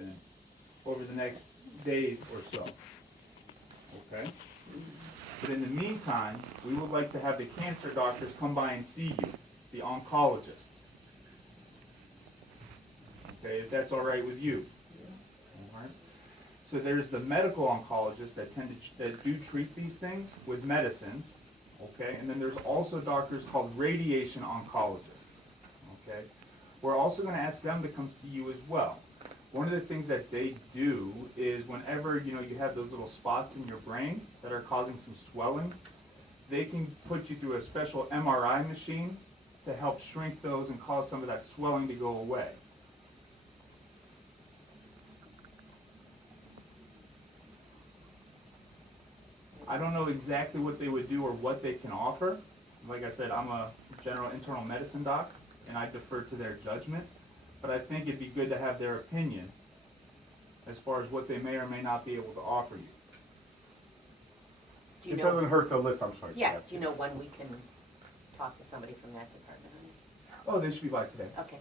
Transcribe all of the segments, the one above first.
medicine over the next day or so. Okay? But in the meantime, we would like to have the cancer doctors come by and see you, the oncologists. Okay, if that's all right with you. All right. So there's the medical oncologists that do treat these things with medicines. Okay, and then there's also doctors called radiation oncologists. Okay, we're also going to ask them to come see you as well. One of the things that they do is whenever you have those little spots in your brain that are causing some swelling, they can put you through a special MRI machine to help shrink those and cause some of that swelling to go away. I don't know exactly what they would do or what they can offer. Like I said, I'm a general internal medicine doc, and I defer to their judgment. But I think it'd be good to have their opinion as far as what they may or may not be able to offer you. Do you It know? doesn't hurt to listen, I'm sorry. Yeah, do you know when we can talk to somebody from that department? Oh, they should be by today. Okay.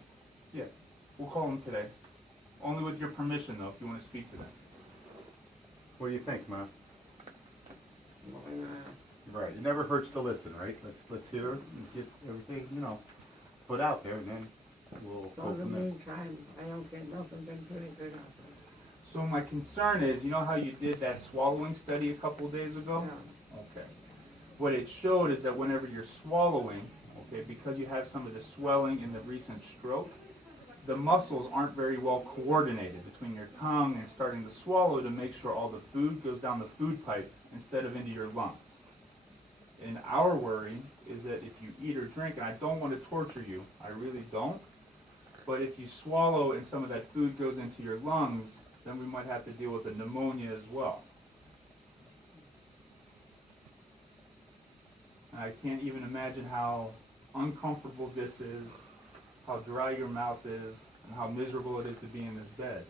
Yeah, we'll call them today. Only with your permission, though, if you want to speak to them. What do you think, Ma? Right, it never hurts to listen, right? Let's hear it and get everything, put out there, and then we'll So go in the from there. meantime, I don't get nothing been pretty good out So my concern is, you know how you did that swallowing study a couple of days ago? there. Okay. What it showed is that whenever you're swallowing, okay, because you have some of the swelling in the recent stroke, the muscles aren't very well coordinated between your tongue and starting to swallow to make sure all the food goes down the food pipe instead of into your lungs. And our worry is that if you eat or drink, and I don't want to torture you, I really don't, but if you swallow and some of that food goes into your lungs, then we might have to deal with a pneumonia as well. And I can't even imagine how uncomfortable this is, how dry your mouth is, and how miserable it is to be in this bed.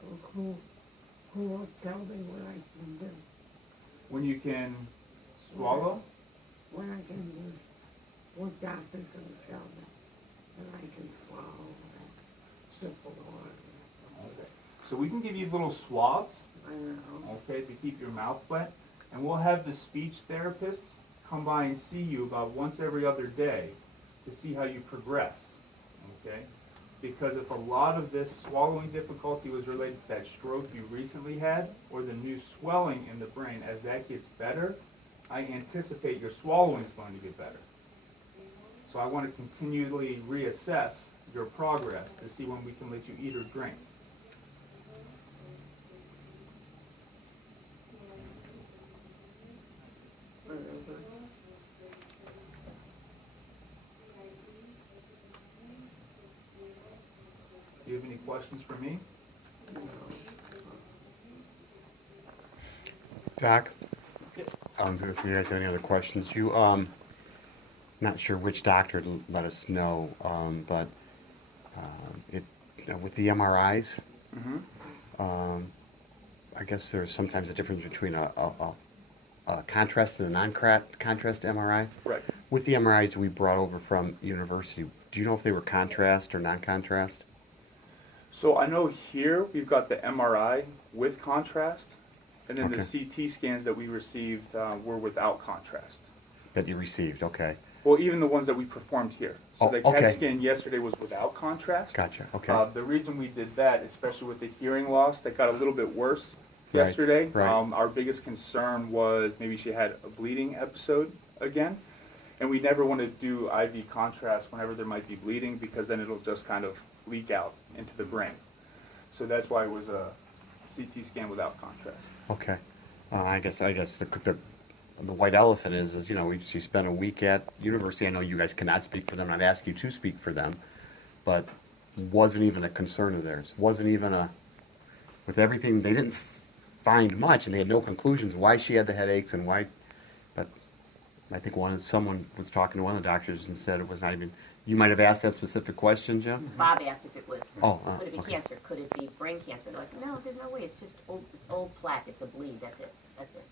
So who will tell me what I can do? When you can swallow, What I can do? What doctor can tell me that I can swallow and sip of water? so we can give you little swabs, I don't know. okay, to keep your mouth wet, and we'll have the speech therapists come by and see you about once every other day to see how you progress, okay? Because if a lot of this swallowing difficulty was related to that stroke you recently had, or the new swelling in the brain, as that gets better, I anticipate your swallowing is going to get better. So I want to continually reassess your progress to see when we can let you eat or drink. Whatever. Do you have any questions for me? Doc, Yep. if you guys have any other questions, not sure which doctor let us know, but with the MRIs, Mm-hmm. I guess there's sometimes a difference between a contrast and a non-contrast MRI. Right. With the MRIs we brought over from university, do you know if they were contrast or non-contrast? So I know here we've got the MRI with contrast, and then the Okay. CT scans that we received were without contrast. That you received, okay. Well, even the ones that we performed here. So Oh, the CAT okay. scan yesterday was without contrast. Gotcha, okay. The reason we did that, especially with the hearing loss that got a little bit worse Right, yesterday, right. Our biggest concern was maybe she had a bleeding episode again. And we never want to do IV contrast whenever there might be bleeding, because then it'll just kind of leak out into the brain. So that's why it was a CT scan without contrast. Okay. I guess the white elephant is she spent a week at university. I know you guys cannot speak for them. I'd ask you to speak for them, but wasn't even a concern of theirs. Wasn't even with everything, they didn't find much, and they had no conclusions why she had the headaches and why. But I think someone was talking to one of the doctors and said it was not even. You might have asked that specific question, Jim. Bob asked if it was, Oh, could it be okay. cancer? Could it be brain cancer? They're like, no, there's no way. It's just old plaque. It's a bleed. That's it. That's it.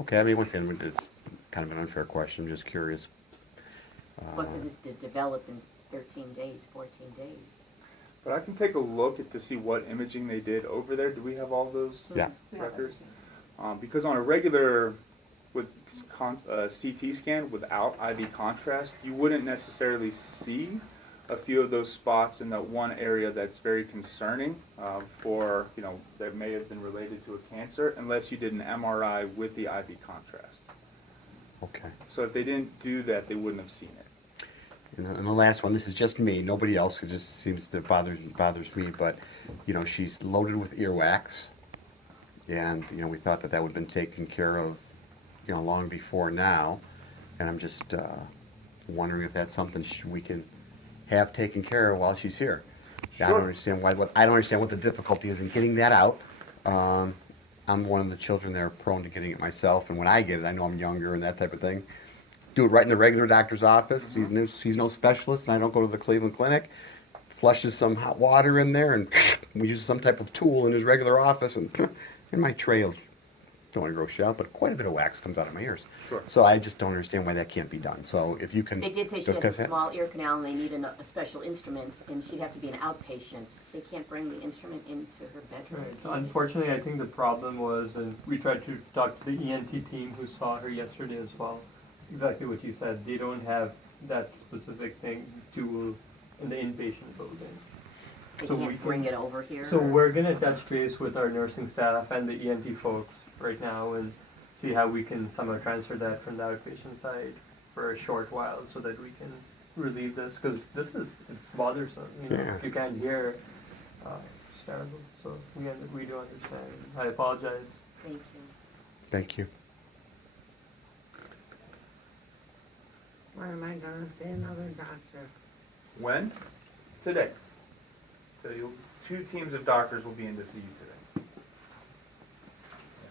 Okay, I mean, once again, it's kind of an unfair question. I'm just curious. But for this to develop in 13 days, 14 days. But I can take a look to see what imaging they did over there. Do we have all those Yeah. records? Because on a regular with CT scan without IV contrast, you wouldn't necessarily see a few of those spots in that one area that's very concerning for, that may have been related to a cancer, unless you did an MRI with the IV contrast. Okay. So if they didn't do that, they wouldn't have seen it. And the last one, this is just me, nobody else, it just seems to bothers me, but, she's loaded with earwax. And, we thought that would have been taken care of, long before now. And I'm just wondering if that's something we can have taken care of while she's here. I don't Sure. understand I don't understand what the difficulty is in getting that out. I'm one of the children that are prone to getting it myself, and when I get it, I know I'm younger and that type of thing. Do it right in the regular doctor's office. He's no specialist, and I don't go to the Cleveland Clinic. Flushes some hot water in there, and we use some type of tool in his regular office, and in my tray of, don't want to gross you out, but quite a bit of wax comes out of my ears. Sure. So I just don't understand why that can't be done. So if you can They did say she discuss has a that. small ear canal and they need a special instrument, and she'd have to be an outpatient. They can't bring the instrument into her bedroom. Right. Unfortunately, I think the problem was, and we tried to talk to the ENT team who saw her yesterday as well, exactly what you said. They don't have that specific thing tool in the inpatient building. They So we can't bring it over here. So we're gonna touch base with our nursing staff and the ENT folks right now and see how we can somehow transfer that from the outpatient side for a short while so that we can relieve this, because it's bothersome, Yeah. If you can't hear, it's terrible, so we do understand. I apologize. Thank you. Thank you. When am I gonna see another doctor? When? Today. So two teams of doctors will be in to see you today.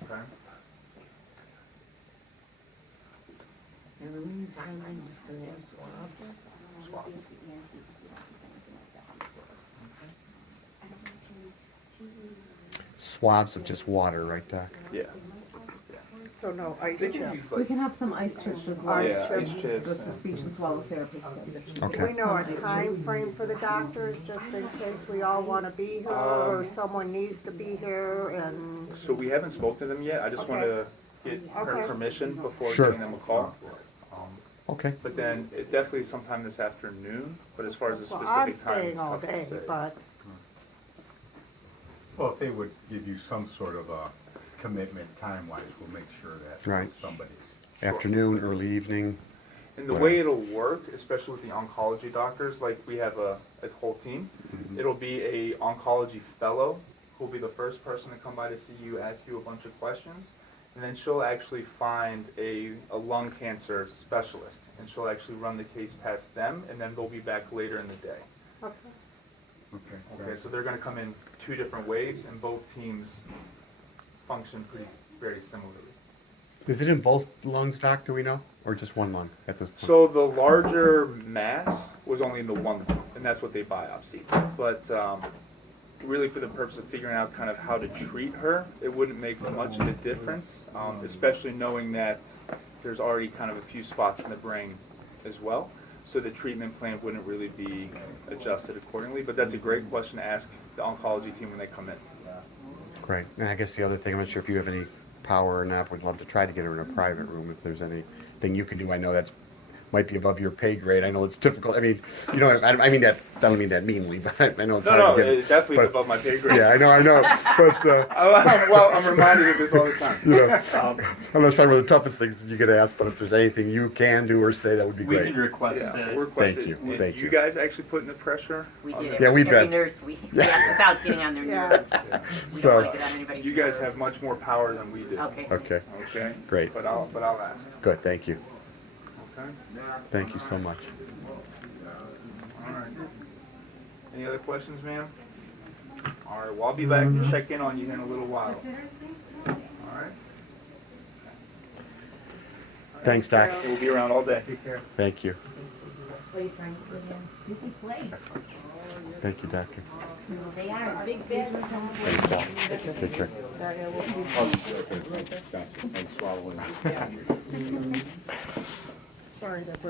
Okay? In the meantime, I'm just gonna have swabs. Swabs. Swabs of just water, right, Doc? Yeah. So no ice They can chips. use We like, can have some ice chips as well. yeah, ice chips. With the speech and swallow therapist. Okay. Do we know a time frame for the doctors, just in case we all want to be here, or someone needs to be here, and, So we haven't spoken to them yet. I just want to get her Okay. permission before Sure. giving them a call. Okay. But then it definitely sometime this afternoon. But as far as the well, I'm specific time, staying it's all tough to day, say. but, Well, if they would give you some sort of a commitment time-wise, we'll make sure that Right. somebody's. Afternoon, early evening. And the way it'll work, especially with the oncology doctors, like we have a whole team, it'll be a oncology fellow who'll be the first person to come by to see you, ask you a bunch of questions, and then she'll actually find a lung cancer specialist, and she'll actually run the case past them, and then they'll be back later in the day. okay. Okay, so they're gonna come in two different waves, and both teams function very similarly. Is it in both lungs, Doc, do we know? Or just one lung at this point? So the larger mass was only in the one lung, and that's what they biopsied. But really for the purpose of figuring out kind of how to treat her, it wouldn't make much of a difference, especially knowing that there's already kind of a few spots in the brain as well. So the treatment plan wouldn't really be adjusted accordingly. But that's a great question to ask the oncology team when they come in. Great. And I guess the other thing, I'm not sure if you have any power or not, would love to try to get her in a private room if there's anything you can do. I know that's might be above your pay grade. I know it's difficult. I mean, I mean that. I don't mean that meanly, but I know it's No, hard to get. it definitely but- is above my pay grade. Yeah, I know. But Well, I'm reminded of this all the time. I know it's probably one of the toughest things that you get asked. But if there's anything you can do or say, that would be We great. can request Yeah, it. we're requested. Thank you, Did thank you you. guys actually putting the pressure? We on did them? Yeah, we every bet. nurse, we asked without getting on their Yeah. nerves. We So- don't want to get on anybody's You guys nerves. have much more power than we do. Okay. Okay. Okay. Great. But I'll ask. Good. Thank you. Okay. Thank you so much. All right. Any other questions, ma'am? All right. Well, I'll be back to check in on you in a little while. All right. Thanks, Doc. We'll be around all day. Thank you. What are you trying to put in? You can play. Thank you, Doctor. They are big beds. Thanks, Doc. Take care. Thanks, swallowing. Sorry that we're